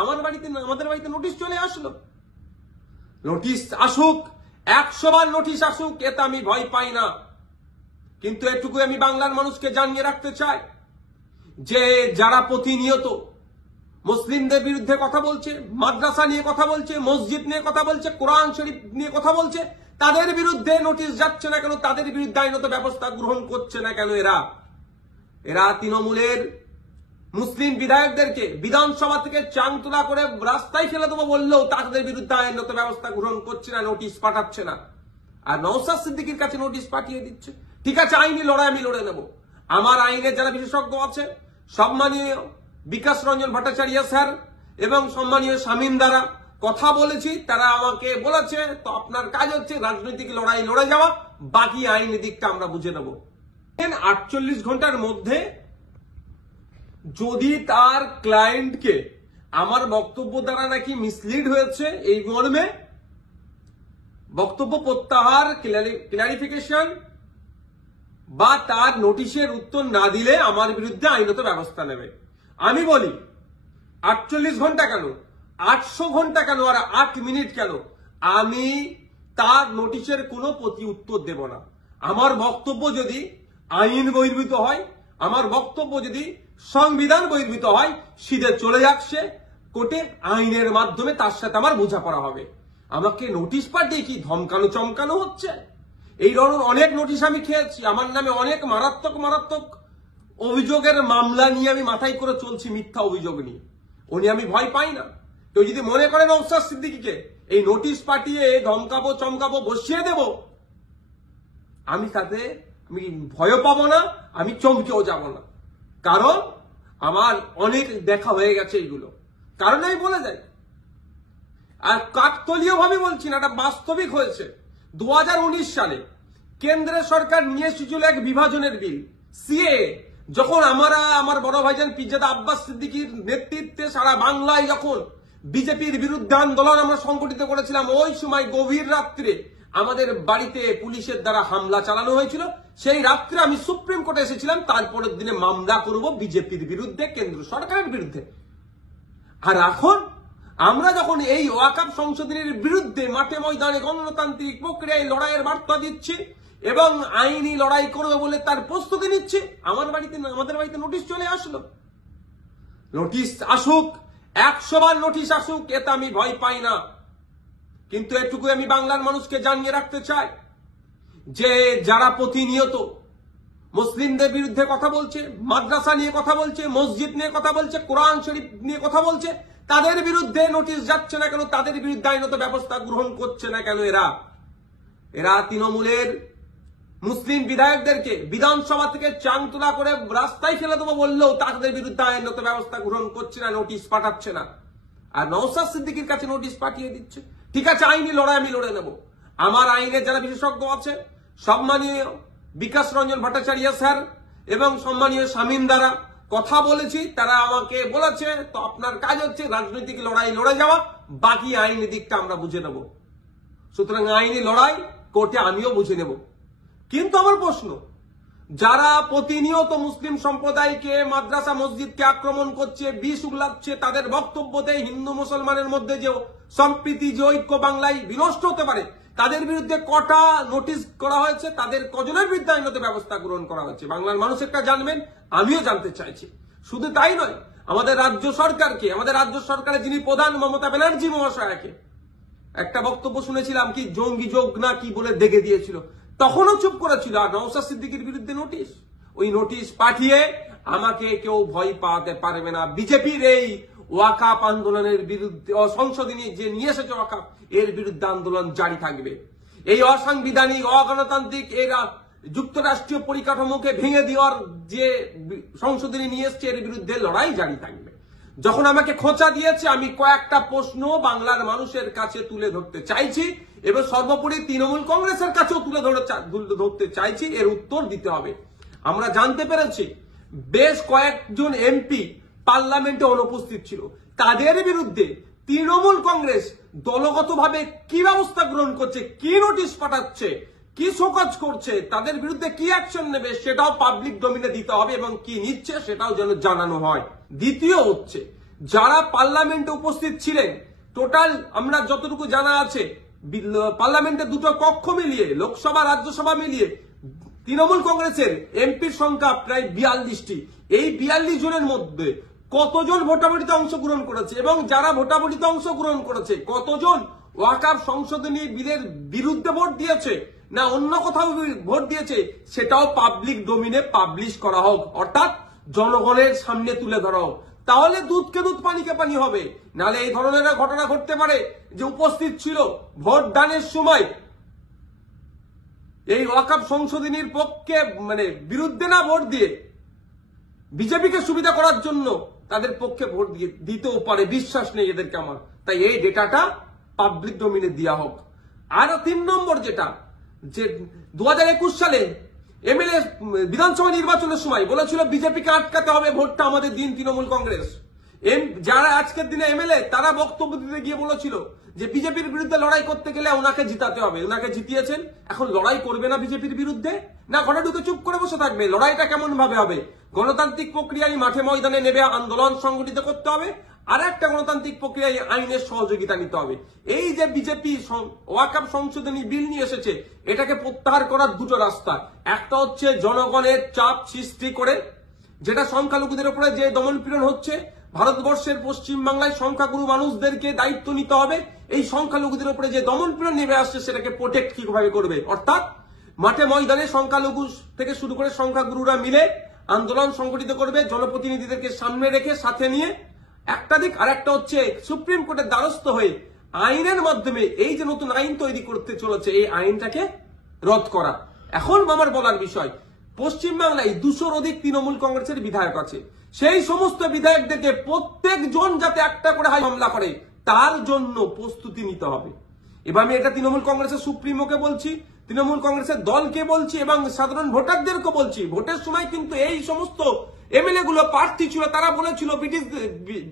আমাদের বাড়িতে নোটিশ চলে আসলো। নোটিশ আসুক, 100 বার নোটিশ আসুক, এতে আমি ভয় পাই না। কিন্তু এটুকু আমি বাংলার মানুষকে জানিয়ে রাখতে চাই যে যারা প্রতিনিয়ত মুসলিমদের বিরুদ্ধে কথা বলছে, মাদ্রাসা নিয়ে কথা বলছে, মসজিদ নিয়ে কথা বলছে, কোরআন শরীফ নিয়ে কথা বলছে, তাদের বিরুদ্ধে নোটিশ যাচ্ছে না কেন, তাদের বিরুদ্ধে আইনত ব্যবস্থা গ্রহণ করছে না কেন? এরা তৃণমূলের মুসলিম বিধায়কদেরকে বিধানসভা থেকে চাংতলা করে রাস্তায় ফেলে দেবো বললেও তাদের বিরুদ্ধে আইনত ব্যবস্থা গ্রহণ করছে না, নোটিশ পাঠাচ্ছে না। আর নওশাদ সিদ্দিকীর কাছে নোটিশ পাঠিয়ে দিচ্ছে। ঠিক আছে, আইনি লড়াই আমি লড়ে নেব। আমার আইনের যারা বিশেষজ্ঞ আছে, সম্মানীয় বিকাশ রঞ্জন ভট্টাচার্য স্যার এবং সম্মানীয় শামীম দ্বারা কথা বলেছি, তারা আমাকে বলেছে তো আপনার কাজ হচ্ছে রাজনৈতিক লড়াই লড়ে যাওয়া, বাকি আইনি দিকটা আমরা বুঝে নেব। 48 ঘন্টার মধ্যে যদি তার ক্লায়েন্টকে আমার বক্তব্য দ্বারা নাকি মিসলিড হয়েছে এই মর্মে বক্তব্য প্রত্যাহার, ক্লারিফিকেশন বা তার নোটিশের উত্তর না দিলে আমার বিরুদ্ধে আইনত ব্যবস্থা নেবে। আমি বলি 48 ঘন্টা কেন, 800 ঘন্টা কেন, আর 8 মিনিট কেন, আমি তার নোটিশের কোনো প্রতি উত্তর দেব না। আমার বক্তব্য যদি আইন বহির্ভূত হয়, আমার বক্তব্য যদি সংবিধান বহির্ভূত হয়, সিধে চলে যাক সে কোর্টে, আইনের মাধ্যমে তার সাথে আমার বোঝাপড়া হবে। আমাকে নোটিশ পাঠিয়ে কি ধমকানো চমকানো হচ্ছে? এই ধরনের অনেক নোটিশ আমি খেয়েছি, আমার নামে অনেক মারাত্মক অভিযোগের মামলা নিয়ে আমি মাথায় করে চলছি, মিথ্যা অভিযোগ নিয়ে। আমি ভয় পাই না। কেউ যদি মনে করেন নওশাদ সিদ্দিকীকে এই নোটিশ পাঠিয়ে ধমকাবো চমকাবো বসিয়ে দেব, আমি ভয় পাবো না, আমি চমকেও যাব না। কারণ আমার অনেক দেখা হয়ে গেছে এইগুলো, কারণ আমি বলে যাই। আর কাকতলীয় ভাবে বলছি না, এটা বাস্তবিক হয়েছে। 2019 সালে কেন্দ্রের সরকার নিয়ে এসেছিল এক বিভাজনের বিল, সিএ। যখন আমার বড় ভাইজান পিরজাদা আব্বাস সিদ্দিকীর নেতৃত্বে সারা বাংলায় যখন বিজেপির বিরুদ্ধে আন্দোলন আমরা সংগঠিত করেছিলাম, ওই সময় গভীর রাত্রে আমাদের বাড়িতে পুলিশের দ্বারা হামলা চালানো হয়েছিল। সেই রাত্রে আমি সুপ্রিম কোর্টে এসেছিলাম, তারপরের দিনে মামলা করব বিজেপির বিরুদ্ধে, কেন্দ্র সরকারের বিরুদ্ধে। আর এখন আমরা যখন এই ওয়াকফ সংশোধনের বিরুদ্ধে মাঠে ময়দানে গণতান্ত্রিক প্রক্রিয়ায় লড়াইয়ের বার্তা দিচ্ছি এবং আইনি লড়াই করবে বলে তার প্রস্তুতি নিচ্ছে, আমাদের বাড়িতে নোটিশ চলে আসলো। নোটিশ আসুক, 100 বার নোটিশ আসুক, এতে আমি ভয় পাই না। কিন্তু এটুকু আমি বাংলার মানুষকে জানিয়ে রাখতে চাই যে যারা প্রতিনিয়ত মুসলিমদের বিরুদ্ধে কথা বলছে, মাদ্রাসা নিয়ে কথা বলছে, মসজিদ নিয়ে কথা বলছে, কোরআন শরীফ নিয়ে কথা বলছে, তাদের বিরুদ্ধে নোটিশ যাচ্ছে না কেন, তাদের বিরুদ্ধে আইনত ব্যবস্থা গ্রহণ করছে না কেন? এরা তৃণমূলের মুসলিম বিধায়কদেরকে বিধানসভা থেকে চাংতলা করে রাস্তায় ফেলে দেবো বললেও তাদের বিরুদ্ধে আইনত ব্যবস্থা গ্রহণ করছে না, নোটিশ পাঠাচ্ছে না। আর নওশাদ সিদ্দিকীর কাছে নোটিশ পাঠিয়ে দিচ্ছে। ঠিক আছে, আইনি লড়াই আমি লড়ে নেব। আমার আইনের যারা বিশেষজ্ঞ আছে, সম্মানীয় বিকাশ রঞ্জন ভট্টাচার্য স্যার এবং সম্মানীয় শামীম দ্বারা কথা বলেছি, তারা আমাকে বলেছে তো আপনার কাজ হচ্ছে রাজনৈতিক লড়াই লড়ে যাওয়া, বাকি আইনি দিকটা আমরা বুঝে নেব। সুতরাং আইনি লড়াই কোর্টে আমিও বুঝে নেব। কিন্তু আমার প্রশ্ন, যারা প্রতিনিয়ত মুসলিম সম্প্রদায়কে, মাদ্রাসা মসজিদকে আক্রমণ করছে, বিষ উগলাচ্ছে, তাদের বক্তব্যতে হিন্দু মুসলমানের মধ্যে যে সম্প্রীতি, যে ঐক্য বাংলায় বিনষ্ট হতে পারে, তাদের বিরুদ্ধে কটা নোটিশ করা হয়েছে, তাদের কজনের বিরুদ্ধে আইনত ব্যবস্থা গ্রহণ করা হচ্ছে, বাংলার মানুষ একটা জানবেন, আমিও জানতে চাইছি। শুধু তাই নয়, আমাদের রাজ্য সরকারের যিনি প্রধান মমতা ব্যানার্জি মহাশয়াকে একটা বক্তব্য শুনেছিলাম, কি জঙ্গি যোগ না কি বলে দেখে দিয়েছিল, তখনও চুপ করেছিল। আর নওশাদ সিদ্দিকীর বিরুদ্ধে নোটিশ, ওই নোটিশ পাঠিয়ে আমাকে কেউ ভয় পাওয়াতে পারবে না। বিজেপির এই ওয়াকফ আন্দোলনের বিরুদ্ধে, সংশোধনী যে নিয়ে এসেছে ওয়াকফ, এর বিরুদ্ধে আন্দোলন জারি থাকবে। এই অসাংবিধানিক, অগণতান্ত্রিক এরা যুক্তরাষ্ট্রীয় পরিকাঠামোকে ভেঙে দেওয়ার যে সংশোধনী নিয়ে এসছে, এর বিরুদ্ধে লড়াই জারি থাকবে। যখন আমাকে খোঁচা দিয়েছে, আমি কয়েকটা প্রশ্ন বাংলার মানুষের কাছে তুলে ধরতে চাইছি এবং সর্বোপরি তৃণমূল কংগ্রেসের কাছেও তুলে ধরতে চাইছি, এর উত্তর দিতে হবে। আমরা জানতে পেরেছি বেশ কয়েকজন এমপি পার্লামেন্টে অনুপস্থিত ছিল, তাদের বিরুদ্ধে তৃণমূল কংগ্রেস দলগতভাবে কি ব্যবস্থা গ্রহণ করছে, কি নোটিশ পাঠাচ্ছে, কি শোকজ করছে, তাদের বিরুদ্ধে কি অ্যাকশন নেবে, সেটাও পাবলিক ডোমিনে দিতে হবে এবং কি নিচ্ছে সেটাও যেন জানানো হয়। দ্বিতীয় হচ্ছে, যারা পার্লামেন্টে উপস্থিত ছিলেন, টোটাল আমরা যতটুকু জানা আছে পার্লামেন্টের দুটো কক্ষ মিলিয়ে, লোকসভা রাজ্যসভা মিলিয়ে তৃণমূল কংগ্রেসের এমপির সংখ্যা প্রায় 42টি। এই 42 জনের মধ্যে কতজন ভোটাভুটিতে অংশগ্রহণ করেছে এবং যারা ভোটাভুটিতে অংশগ্রহণ করেছে কতজন ওয়াকফ সংশোধনী বিলের বিরুদ্ধে ভোট দিয়েছে না অন্য কোথাও ভোট দিয়েছে, সেটাও পাবলিক ডোমিনে পাবলিশ করা হোক, অর্থাৎ জনগণের সামনে তুলে ধরা হোক। তাহলে দুধকে দুধ পানিকে পানি হবে। নাহলে এই ধরনের ঘটনা ঘটতে পারে যে উপস্থিত ছিল ভোট দানের সময় এই ওয়াকফ সংশোধনীর পক্ষে বিরুদ্ধে না ভোট দিয়ে বিজেপিকে সুবিধা করার জন্য তাদের পক্ষে ভোট দিতেও পারে, বিশ্বাস নেই এদেরকে আমার। তাই এই ডেটাটা পাবলিক ডোমিনে দেওয়া হোক। আর 3 নম্বর যেটা, যে 2021 সালে এমএলএ বিধানসভা নির্বাচনের সময় বলেছিল বিজেপিকে আটকাতে হবে, ভোটটা আমাদের দিন তৃণমূল কংগ্রেস। যারা আজকের দিনে এমএলএ তারা বক্তব্য দিতে গিয়ে বলেছিল যে বিজেপির বিরুদ্ধে লড়াই করতে গেলে ওনাকে জিতাতে হবে, ওনাকে জিতিয়েছেন। এখন লড়াই করবে না বিজেপির বিরুদ্ধে, না ঘরে ঢুকে চুপ করে বসে থাকবে? লড়াইটা কেমন ভাবে হবে? গণতান্ত্রিক প্রক্রিয়ায় মাঠে ময়দানে নেবে আন্দোলন সংগঠিত করতে হবে, আর একটা গণতান্ত্রিক প্রক্রিয়ায় আইনের সহযোগিতা নিতে হবে। এই যে বিজেপি ওয়াকফ সংশোধনী বিল নিয়ে এসেছে, এটাকে প্রত্যাহার করার দুটো রাস্তা। একটা হচ্ছে জনগণের চাপ সৃষ্টি করে, যেটা সংখ্যালঘুদের উপরে যে দমনপীড়ন হচ্ছে, ভারতবর্ষের পশ্চিমবাংলায় সংখ্যাগুরু মানুষদেরকে দায়িত্ব নিতে হবে। এই সংখ্যালঘুদের উপরে যে দমনপীড়ন নেমে আসছে সেটাকে প্রোটেক্ট কিভাবে করবে, অর্থাৎ মাঠে ময়দানে সংখ্যালঘু থেকে শুরু করে সংখ্যাগুরুরা মিলে আন্দোলন সংগঠিত করবে, জনপ্রতিনিধিদেরকে সামনে রেখে সাথে নিয়ে একটা দিক। আর একটা হচ্ছে সুপ্রিম কোর্টের দ্বারস্থ হয়ে আইনের মাধ্যমে এই যে নতুন আইন তৈরি করতে চলেছে, এই আইনটাকে রদ করা। এখন আমার বলার বিষয়, পশ্চিমবাংলায় 200-র অধিক তৃণমূল কংগ্রেসের বিধায়ক আছে। সেই সমস্ত বিধায়কদেরকে প্রত্যেকজন যাতে একটা করে মামলা করে তার জন্য প্রস্তুতি নিতে হবে। এবার আমি এটা তৃণমূল কংগ্রেসের সুপ্রিমোকে বলছি, তৃণমূল কংগ্রেসের দলকে বলছি এবং সাধারণ ভোটারদেরকে বলছি। ভোটের সময় কিন্তু এই সমস্ত এমএলএ গুলো প্রার্থী ছিল, তারা বলেছিল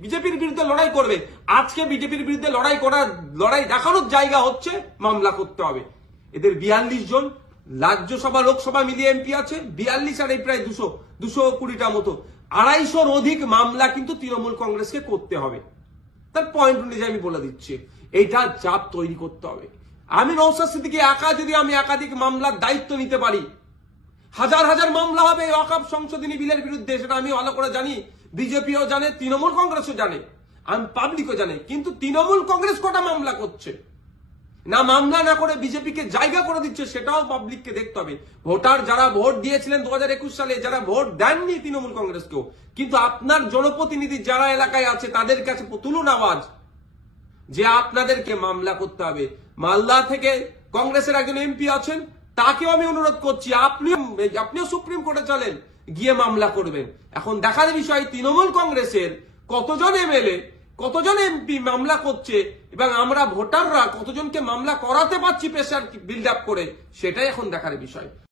বিজেপির বিরুদ্ধে লড়াই করবে। আজকে বিজেপির বিরুদ্ধে লড়াই দেখানোর জায়গা হচ্ছে মামলা করতে হবে। এদের 42 জন রাজ্যসভা লোকসভা মিলিয়ে এমপি আছে, 42 আর এই প্রায় 220টা মতো, 250-র অধিক মামলা কিন্তু তৃণমূল কংগ্রেসকে করতে হবে। তার পয়েন্ট অনুযায়ী আমি বলে দিচ্ছি, এইটা চাপ তৈরি করতে হবে। আমি নওশাদ সিদ্দিকী যদি আমি একাধিক মামলার দায়িত্ব নিতে পারি, হাজার হাজার মামলা হবে ওয়াকফ সংশোধনী বিলের বিরুদ্ধে, সেটা আমি ভালো করে জানি, বিজেপিও জানে, তৃণমূল কংগ্রেসও জানে, আমি পাবলিকও জানে। কিন্তু তৃণমূল কংগ্রেস কটা মামলা করছে না, মামলা না করে বিজেপিকে জায়গা করে দিচ্ছে, সেটাও পাবলিককে দেখতে হবে। ভোটার যারা ভোট দিয়েছিলেন 2021 সালে, যারা ভোট দেননি তৃণমূল কংগ্রেসকেও, কিন্তু আপনার জনপ্রতিনিধি যারা এলাকায় আছে তাদের কাছে তুলুন আওয়াজ যে আপনাদেরকে মামলা করতে হবে। মালদা থেকে কংগ্রেসের একজন এমপি আছেন, তাকেও আমি অনুরোধ করছি আপনিও সুপ্রিম কোর্টে চলেন, গিয়ে মামলা করবেন। এখন দেখার বিষয় তৃণমূল কংগ্রেসের কতজন এমএলএ কতজন এমপি মামলা করছে এবং আমরা ভোটাররা কতজনকে মামলা করাতে পারছি প্রেসার বিল্ড আপ করে, সেটাই এখন দেখার বিষয়।